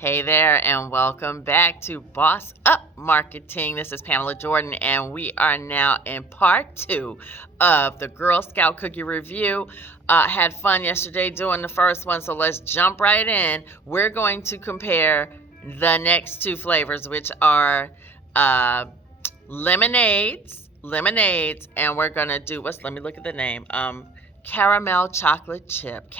Hey there, and welcome back to Boss Up Marketing. This is Pamela Jordan, and we are now in part 2 of the Girl Scout Cookie Review. Had fun yesterday doing the first one, so let's jump right in. We're going to compare the next two flavors, which are lemonades, and we're going to do, let me look at the name, caramel chocolate chip,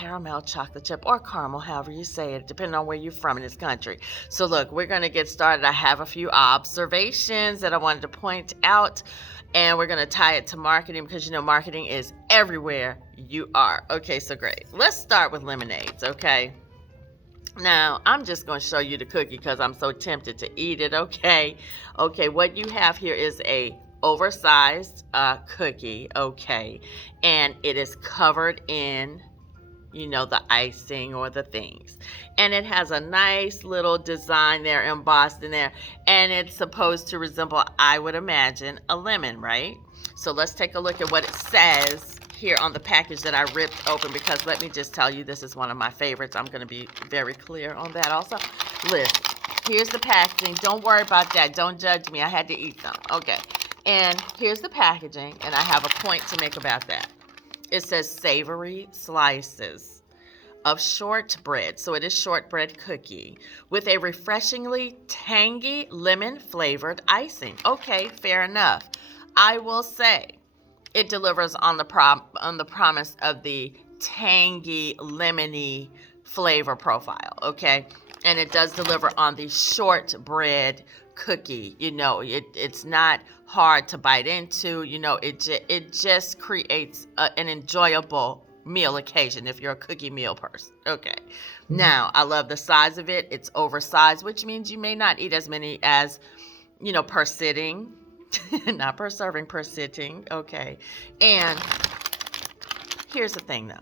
or caramel, however you say it, depending on where you're from in this country. So look, we're going to get started. I have a few observations that I wanted to point out, and we're going to tie it to marketing because you know marketing is everywhere you are. Okay, so great. Let's start with lemonades, okay? Now, I'm just going to show you the cookie because I'm so tempted to eat it, okay? Okay, what you have here is a oversized cookie, okay, and it is covered in, you know, the icing or the things, and it has a nice little design there embossed in there, and it's supposed to resemble, I would imagine, a lemon, right? So let's take a look at what it says here on the package that I ripped open, because let me just tell you, this is one of my favorites. I'm going to be very clear on that also. Listen, here's the packaging. Don't worry about that. Don't judge me. I had to eat some. Okay. And here's the packaging, and I have a point to make about that. It says savory slices of shortbread. So it is shortbread cookie with a refreshingly tangy lemon-flavored icing. Okay, fair enough. I will say it delivers on the promise of the tangy, lemony flavor profile, okay? And it does deliver on the shortbread cookie. You know, it's not hard to bite into. You know, it just creates an enjoyable meal occasion if you're a cookie meal person. Okay. Now, I love the size of it. It's oversized, which means you may not eat as many as, you know, per sitting. Not per serving, per sitting. Okay. And here's the thing, though.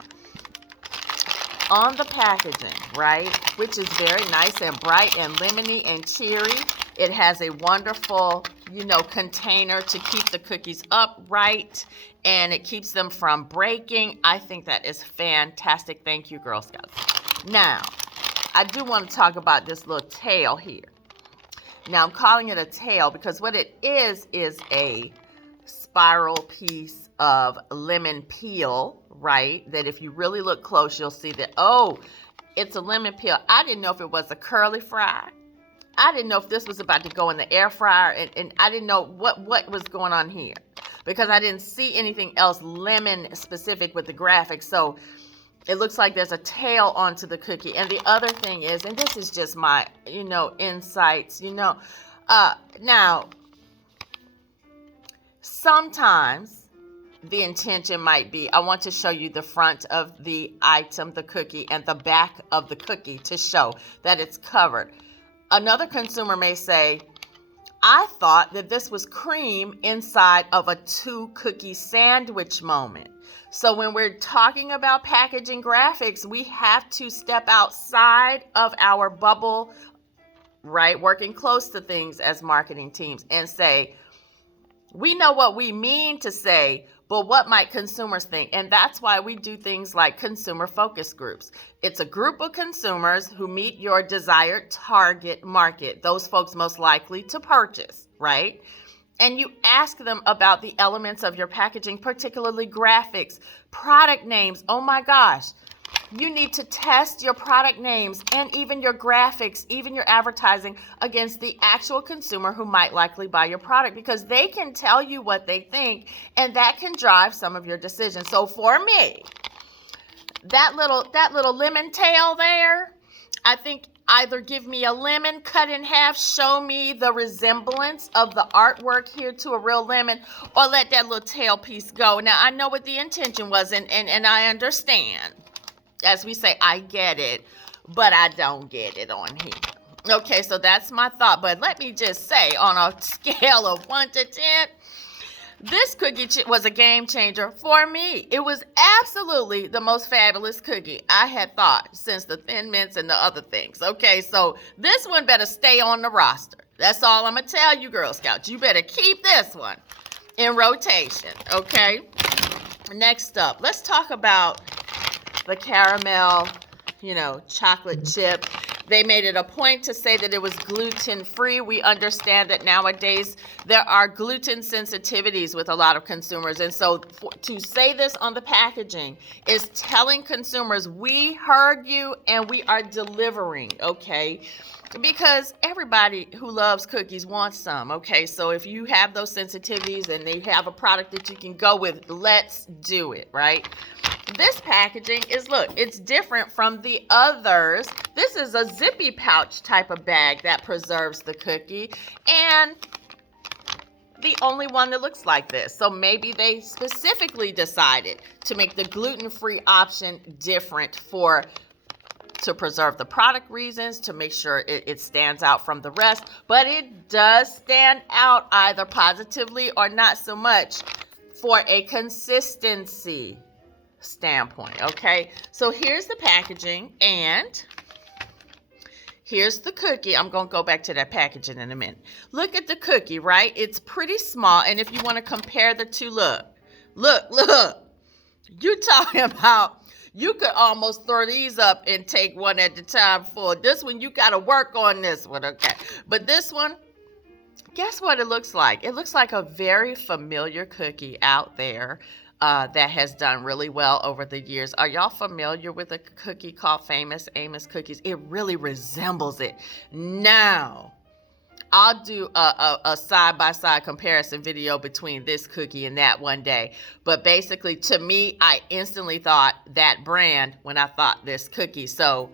On the packaging, right, which is very nice and bright and lemony and cheery, it has a wonderful, you know, container to keep the cookies upright, and it keeps them from breaking. I think that is fantastic. Thank you, Girl Scouts. Now, I do want to talk about this little tail here. Now, I'm calling it a tail because what it is a spiral piece of lemon peel, right? That if you really look close, you'll see that, oh, it's a lemon peel. I didn't know if it was a curly fry. I didn't know if this was about to go in the air fryer, and I didn't know what was going on here because I didn't see anything else lemon specific with the graphics. So it looks like there's a tail onto the cookie. And the other thing is, and this is just my, you know, insights, you know, now, sometimes the intention might be, I want to show you the front of the item, the cookie, and the back of the cookie to show that it's covered. Another consumer may say, I thought that this was cream inside of a 2-cookie sandwich moment. So when we're talking about packaging graphics, we have to step outside of our bubble, right? Working close to things as marketing teams and say, we know what we mean to say, but what might consumers think? And that's why we do things like consumer focus groups. It's a group of consumers who meet your desired target market, those folks most likely to purchase, right? And you ask them about the elements of your packaging, particularly graphics, product names. Oh my gosh. You need to test your product names and even your graphics, even your advertising against the actual consumer who might likely buy your product, because they can tell you what they think, and that can drive some of your decisions. So for me, that little lemon tail there, I think either give me a lemon cut in half, show me the resemblance of the artwork here to a real lemon, or let that little tail piece go. Now, I know what the intention was, and I understand. As we say, I get it, but I don't get it on here. Okay, so that's my thought. But let me just say, on a scale of 1 to 10, this cookie was a game changer for me. It was absolutely the most fabulous cookie I had thought since the Thin Mints and the other things. Okay, so this one better stay on the roster. That's all I'm going to tell you, Girl Scouts. You better keep this one in rotation, okay? Next up, let's talk about the caramel chocolate chip. They made it a point to say that it was gluten-free. We understand that nowadays there are gluten sensitivities with a lot of consumers. And so to say this on the packaging is telling consumers, we heard you and we are delivering, okay? Because everybody who loves cookies wants some, okay? So if you have those sensitivities and they have a product that you can go with, let's do it, right? This packaging is, look, it's different from the others. This is a zippy pouch type of bag that preserves the cookie, and the only one that looks like this. So maybe they specifically decided to make the gluten-free option different to preserve the product reasons, to make sure it stands out from the rest, but it does stand out either positively or not so much for a consistency standpoint, okay? So here's the packaging and here's the cookie. I'm going to go back to that packaging in a minute. Look at the cookie, right? It's pretty small, and if you want to compare the two, look. You talking about you could almost throw these up and take one at a time full. This one, you got to work on this one, okay? But this one, guess what it looks like? It looks like a very familiar cookie out there that has done really well over the years. Are y'all familiar with a cookie called Famous Amos Cookies? It really resembles it. Now, I'll do a side-by-side comparison video between this cookie and that one day. But basically, to me, I instantly thought that brand when I thought this cookie. So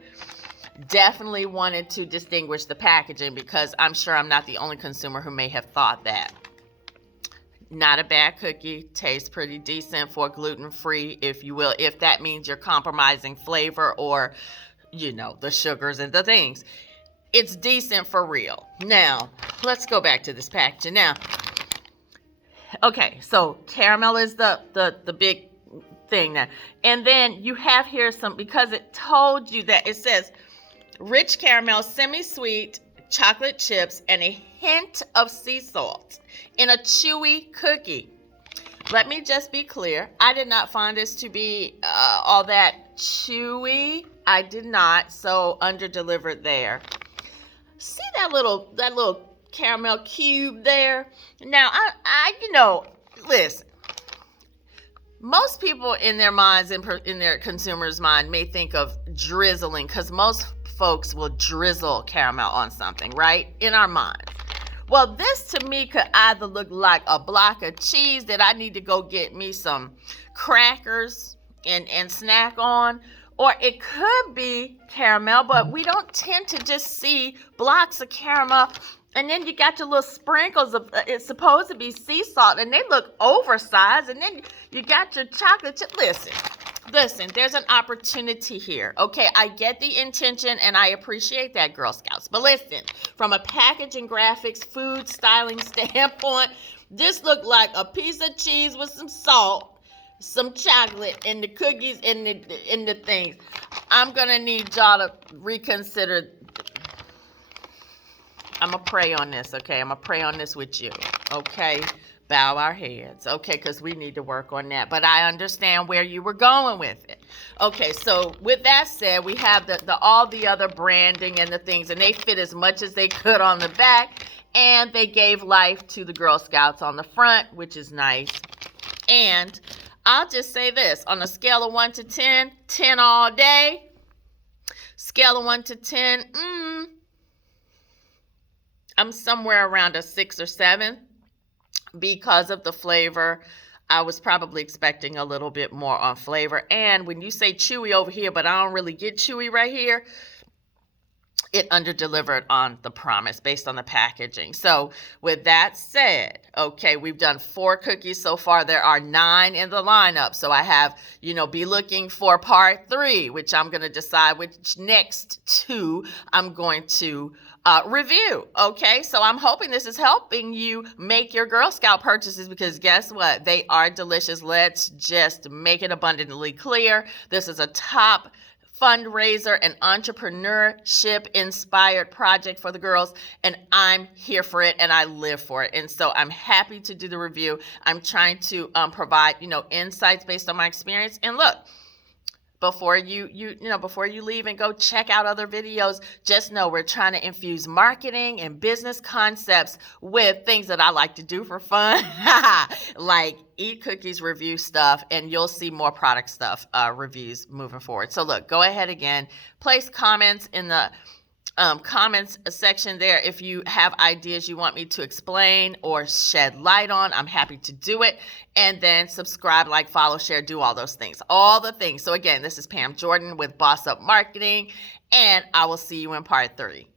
definitely wanted to distinguish the packaging because I'm sure I'm not the only consumer who may have thought that. Not a bad cookie, tastes pretty decent for gluten-free, if you will, if that means you're compromising flavor or, the sugars and the things. It's decent for real. Now, let's go back to this packaging. Now, okay, so caramel is the big thing now. And then you have here because it told you that it says rich caramel, semi-sweet, chocolate chips, and a hint of sea salt in a chewy cookie. Let me just be clear. I did not find this to be all that chewy. I did not, so under-delivered there. See that little caramel cube there? Now, listen. Most people in their minds, in their consumer's mind, may think of drizzling, because most folks will drizzle caramel on something, right? In our minds. Well, this to me could either look like a block of cheese that I need to go get me some crackers and snack on, or it could be caramel, but we don't tend to just see blocks of caramel. And then you got your little sprinkles of, it's supposed to be sea salt, and they look oversized. And then you got your chocolate chip. Listen, there's an opportunity here. Okay, I get the intention, and I appreciate that, Girl Scouts. But listen, from a packaging, graphics, food styling standpoint, this looked like a piece of cheese with some salt, some chocolate, and the cookies and the things. I'm going to need y'all to reconsider. I'm going to pray on this, okay? I'm going to pray on this with you, okay? Bow our heads, okay, because we need to work on that. But I understand where you were going with it. Okay, so with that said, we have all the other branding and the things, and they fit as much as they could on the back, and they gave life to the Girl Scouts on the front, which is nice. And I'll just say this, on a scale of 1 to 10, 10 all day, scale of 1 to 10, I'm somewhere around a 6 or 7. Because of the flavor, I was probably expecting a little bit more on flavor. And when you say chewy over here, but I don't really get chewy right here, it under-delivered on the promise based on the packaging. So with that said, okay, we've done 4 cookies so far. There are 9 in the lineup. So I have, be looking for part 3, which I'm going to decide which next 2 I'm going to review. Okay, so I'm hoping this is helping you make your Girl Scout purchases, because guess what? They are delicious. Let's just make it abundantly clear. This is a top fundraiser and entrepreneurship inspired project for the girls, and I'm here for it and I live for it. And so I'm happy to do the review. I'm trying to provide, insights based on my experience. And look, before before you leave and go check out other videos, just know we're trying to infuse marketing and business concepts with things that I like to do for fun, like eat cookies, review stuff, and you'll see more product stuff reviews moving forward. So look, go ahead again, place comments in the comments section there. If you have ideas you want me to explain or shed light on, I'm happy to do it. And then subscribe, like, follow, share, do all those things, all the things. So again, this is Pam Jordan with Boss Up Marketing, and I will see you in part 3.